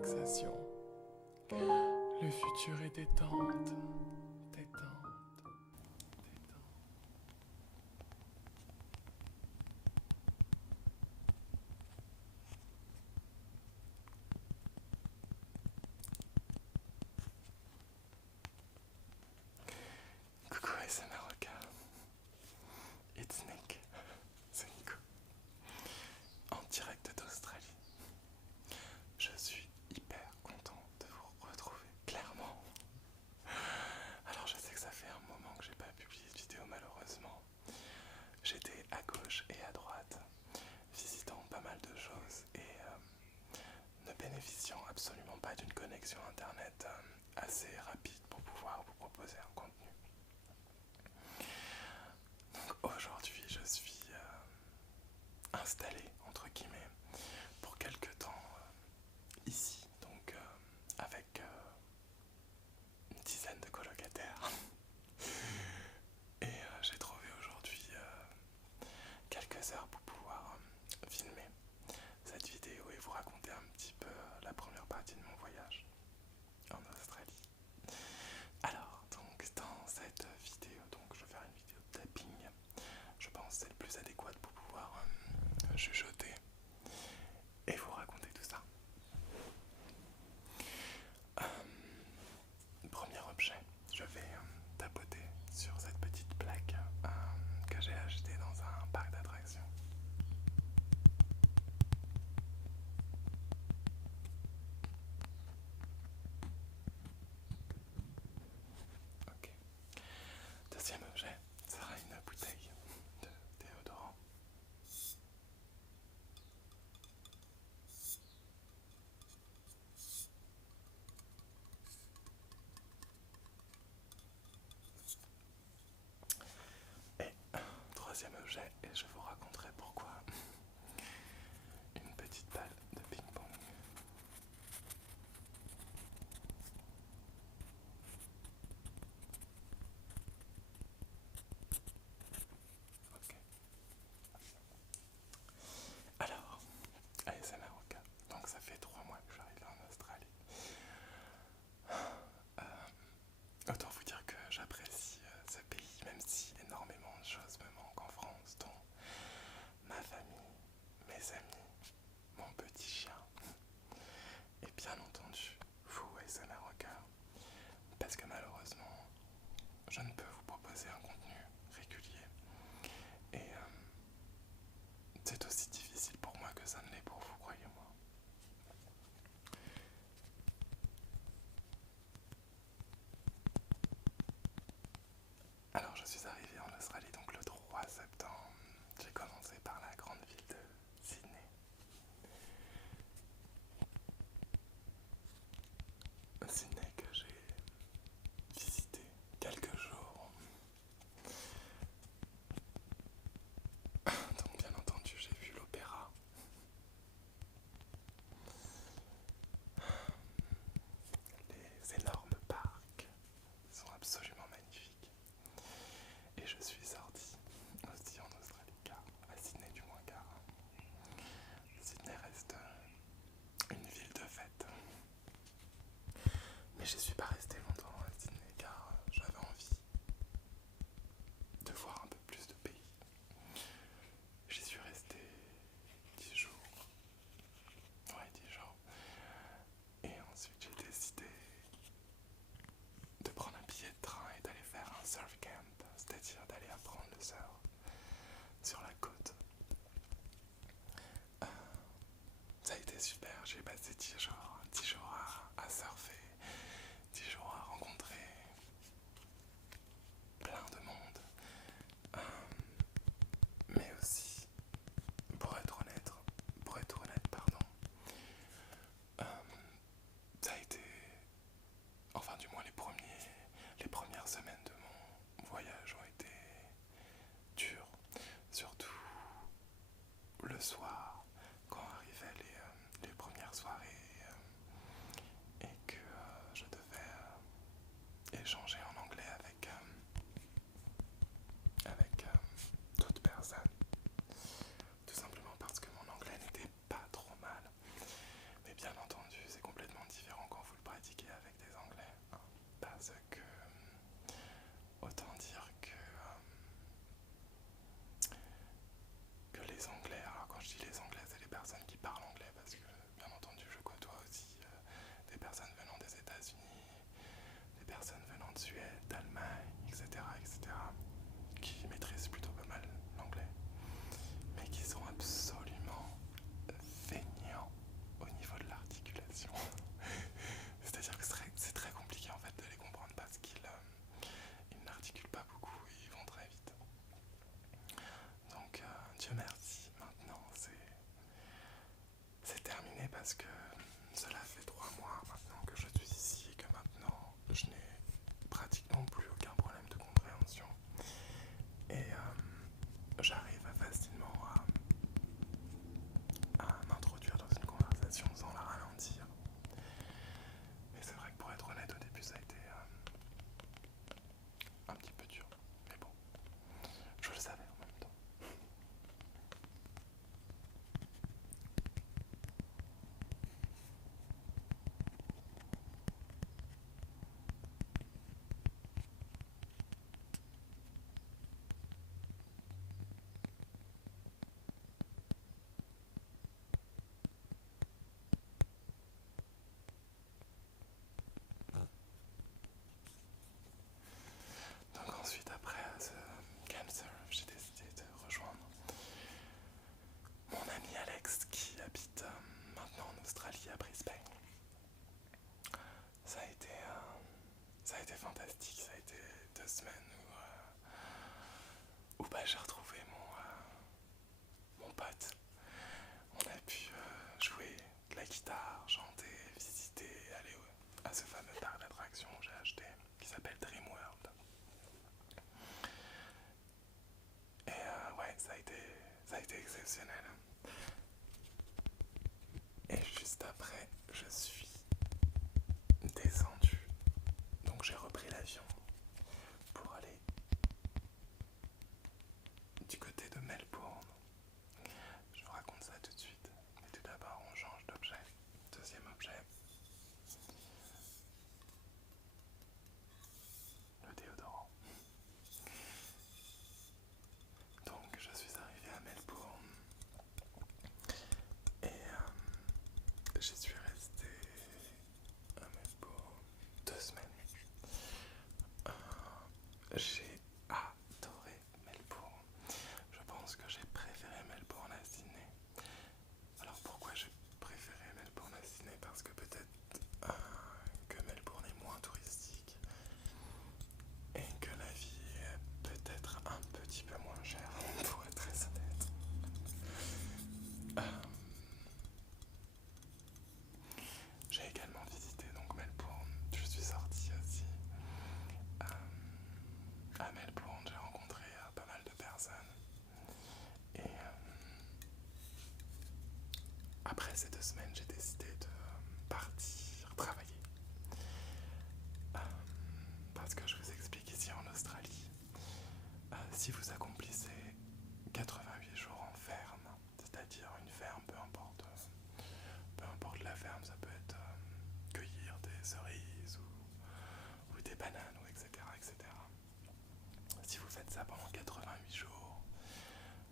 relaxation. Le futur est détente, détente, détente. Coucou SMROK, it's Nick, c'est Nico, en direct d'Australie. Je suis hyper content de vous retrouver, clairement. Alors je sais que ça fait un moment que j'ai pas publié de vidéo malheureusement. J'étais à gauche et à droite, visitant pas mal de choses et ne bénéficiant absolument pas d'une connexion internet assez rapide pour pouvoir vous proposer un contenu. Donc aujourd'hui je suis installé entre guillemets pour quelques temps ici, donc avec une dizaine de colocataires. Et j'ai trouvé aujourd'hui quelques heures pour pouvoir filmer cette vidéo et vous raconter un petit peu la première partie de mon voyage en Australie. Alors, donc dans cette vidéo, donc je vais faire une vidéo de tapping. Je pense que c'est le plus adéquat pour pouvoir chuchoter et vous raconter tout ça. Premier objet, je vais tapoter sur cette petite plaque que j'ai achetée dans un parc d'attractions. Ok. Deuxième objet sera une bouteille de déodorant. Et troisième objet, et je vous raconterai pourquoi, une petite balle de ping-pong. Ok. Alors, ASMROK, donc ça fait 3 mois que je suis arrivé en Australie. Autant vous dire que j'apprécie ce pays, même si énormément de choses me manquent en France, dont ma famille, mes amis, mon petit chien, et bien entendu, vous SMROK, parce que malheureusement, je ne peux vous proposer un contenu régulier, et c'est aussi difficile pour moi que ça ne l'est pour vous, croyez-moi. Alors je suis arrivé en Australie donc le 3 septembre, j'ai commencé par la grande ville de Sydney. Sydney que j'ai visité quelques jours. Donc bien entendu j'ai vu l'opéra. Les énormes parcs sont absolument magnifiques. Et je suis sorti aussi en Australie, car à Sydney du moins, car Sydney reste une ville de fête. Mais je suis pas resté longtemps à Sydney car j'avais envie de voir un peu plus de pays. J'y suis resté 10 jours. Ouais, 10 jours. Et ensuite j'ai décidé de prendre un billet de train et d'aller faire un surf camp, c'est-à-dire d'aller apprendre le surf sur la côte. Ça a été super, j'ai passé 10 jours à surfer, 10 jours à rencontrer plein de monde. Mais aussi, pour être honnête, pardon, ça a été, enfin du moins les premières semaines de mon voyage ont été dures, surtout le soir, quand arrivaient les premières soirées et que je devais échanger en anglais avec d'autres personnes. Tout simplement parce que mon anglais n'était pas trop mal. Mais bien entendu, c'est complètement parce que cela fait 3 mois maintenant que je suis ici et que maintenant je n'ai pratiquement plus aucun problème de compréhension. Et j'arrive facilement à m'introduire dans une conversation sans la ralentir. Mais c'est vrai que pour être honnête, au début ça a été un petit peu dur. Mais bon, je le savais en même temps. Donc ensuite, après ce camsurf, j'ai décidé de rejoindre mon ami Alex qui habite maintenant en Australie à Brisbane. Ça a été, ça a été fantastique, ça a été 2 semaines où j'ai retrouvé mon pote. On a pu jouer de la guitare, chanter, visiter, aller à ce fameux parc d'attractions que j'ai acheté qui s'appelle Dreamworld. Et ouais, ça a été exceptionnel. Et juste après, je suis descendu. Donc j'ai repris l'avion pour aller du côté de Melbourne. Je vous raconte ça tout de suite. Mais tout d'abord, on change d'objet. Deuxième objet, le déodorant. Donc je suis arrivé à Melbourne et j'y suis resté à Melbourne 2 semaines. J'ai adoré Melbourne. Je pense que j'ai préféré Melbourne à Sydney. Alors pourquoi j'ai préféré Melbourne à Sydney? Parce que peut-être que Melbourne est moins touristique et que la vie est peut-être un petit peu moins chère, pour être très honnête. J'ai également visité donc Melbourne. Je suis sorti aussi à Melbourne. J'ai rencontré pas mal de personnes. Et après ces 2 semaines, j'ai décidé de partir travailler. Parce que je vous explique, ici en Australie, si vous accomplissez 88 jours en ferme, c'est-à-dire une ferme, peu importe la ferme, ça peut être cueillir des cerises ou des bananes, ou etc., etc. Si vous faites ça pendant 88 jours,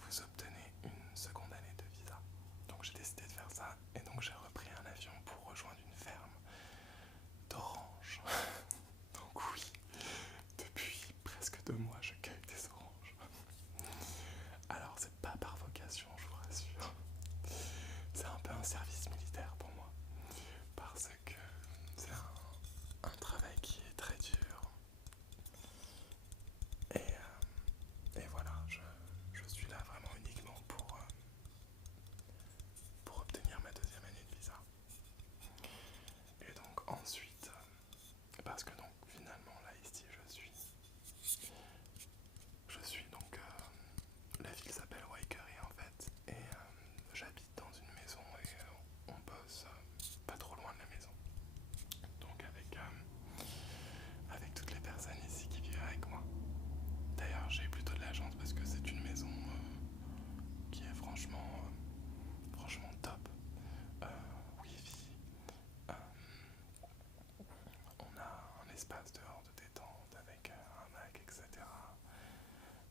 vous obtenez une seconde année de visa. Donc j'ai décidé de faire ça, et donc j'ai repris un avion pour rejoindre une ferme d'oranges. Donc oui, depuis presque 2 mois, je cueille des oranges. Alors c'est pas par vocation, je vous rassure. C'est un peu un service militaire pour moi. Parce que c'est un travail qui est très dur. Et voilà, je suis là vraiment uniquement pour obtenir ma 2e année de visa. Et donc ensuite, parce que donc finalement là ici je suis donc, la ville s'appelle Waikerie en fait, et j'habite dans une maison et on bosse pas trop loin de la maison. Donc avec toutes les personnes ici qui vivent avec moi. D'ailleurs j'ai plutôt de la chance parce que c'est une maison qui est franchement top. Wi-Fi, on a un espace dehors de détente avec un Mac, etc.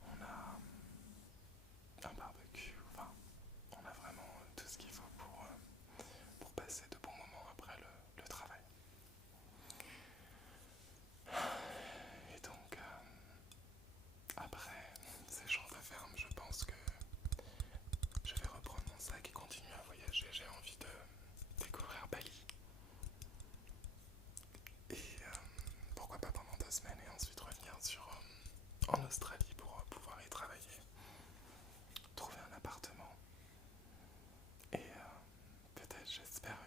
On a un barbecue, enfin on a vraiment tout ce qu'il faut pour passer de bons moments après le travail. Et donc après ces jours de ferme, je pense que je vais reprendre mon sac et continuer à voyager. J'ai envie de découvrir Bali. Et pourquoi pas pendant 2 semaines et ensuite revenir en Australie pour pouvoir y travailler, trouver un appartement et peut-être, j'espère,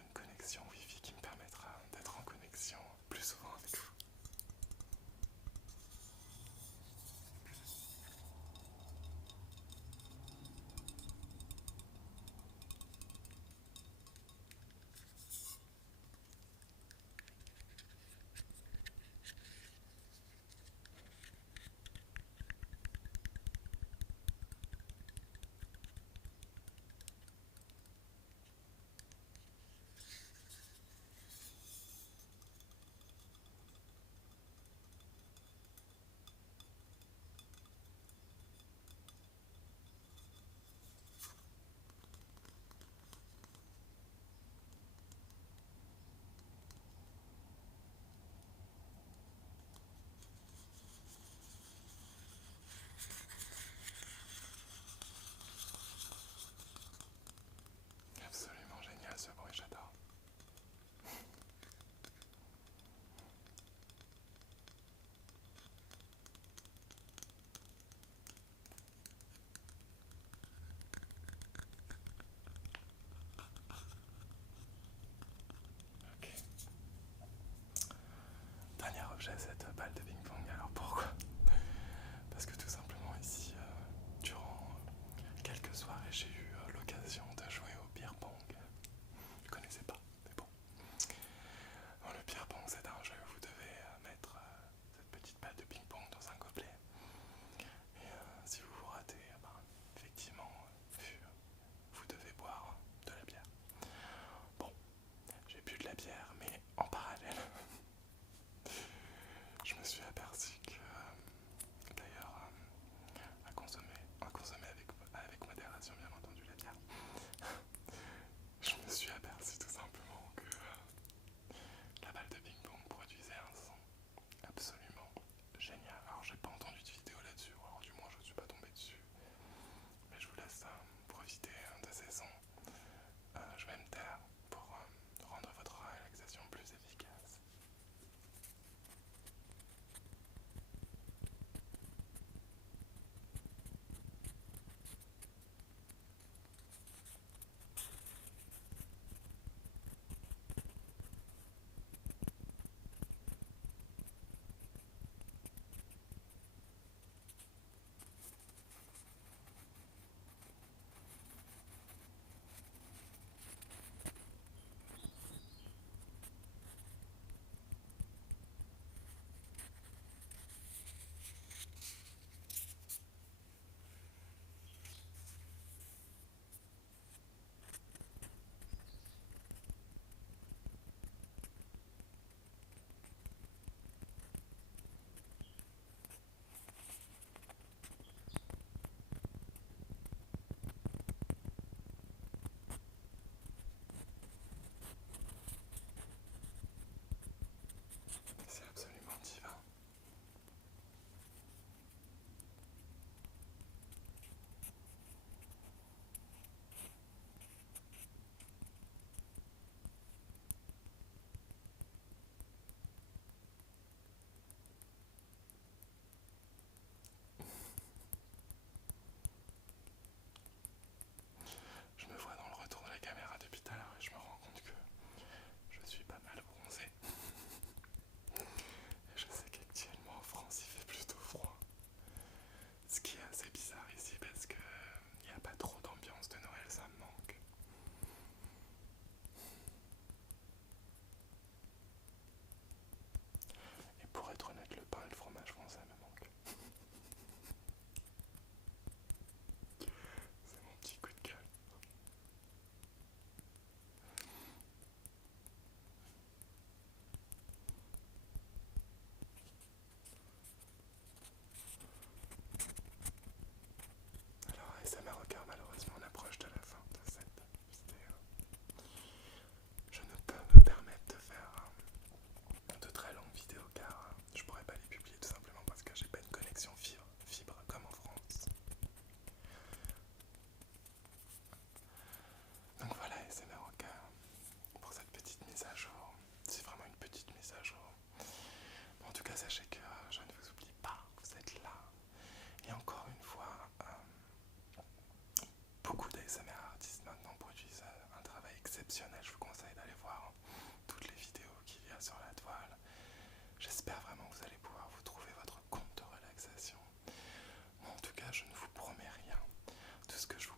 cas, je ne vous promets rien. Tout ce que je vous